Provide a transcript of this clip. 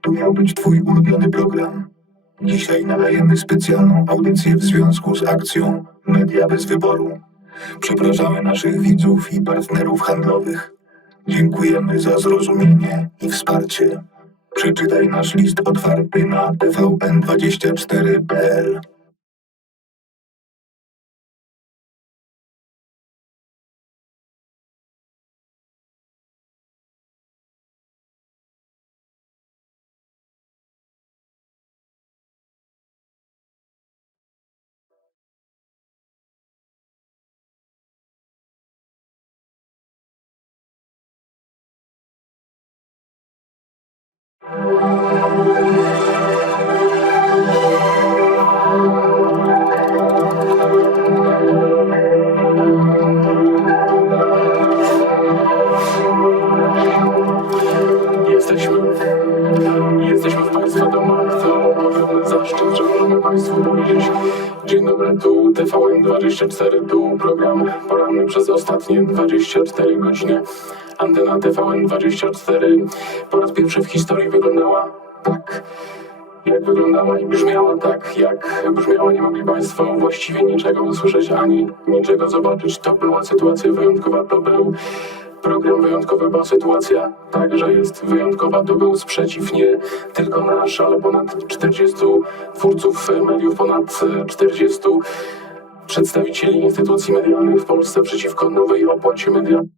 To miał być twój ulubiony program. Dzisiaj nadajemy specjalną audycję w związku z akcją Media bez wyboru. Przepraszamy naszych widzów i partnerów handlowych. Dziękujemy za zrozumienie i wsparcie. Przeczytaj nasz list otwarty na tvn24.pl. Jesteśmy. Jesteśmy w Państwa domach. To ogromny zaszczyt, że możemy Państwu powiedzieć Dzień dobry, tu TVN24, tu program poranny przez ostatnie 24 godziny. Antena TVN24 po raz pierwszy w historii wyglądała tak. Jak wyglądała i brzmiała tak, jak brzmiała, nie mogli Państwo właściwie niczego usłyszeć ani niczego zobaczyć. To była sytuacja wyjątkowa, to był program wyjątkowy, bo sytuacja także jest wyjątkowa. To był sprzeciw nie tylko nasz, ale ponad 40 twórców mediów, ponad 40 przedstawicieli instytucji medialnych w Polsce przeciwko nowej opłacie medialnej.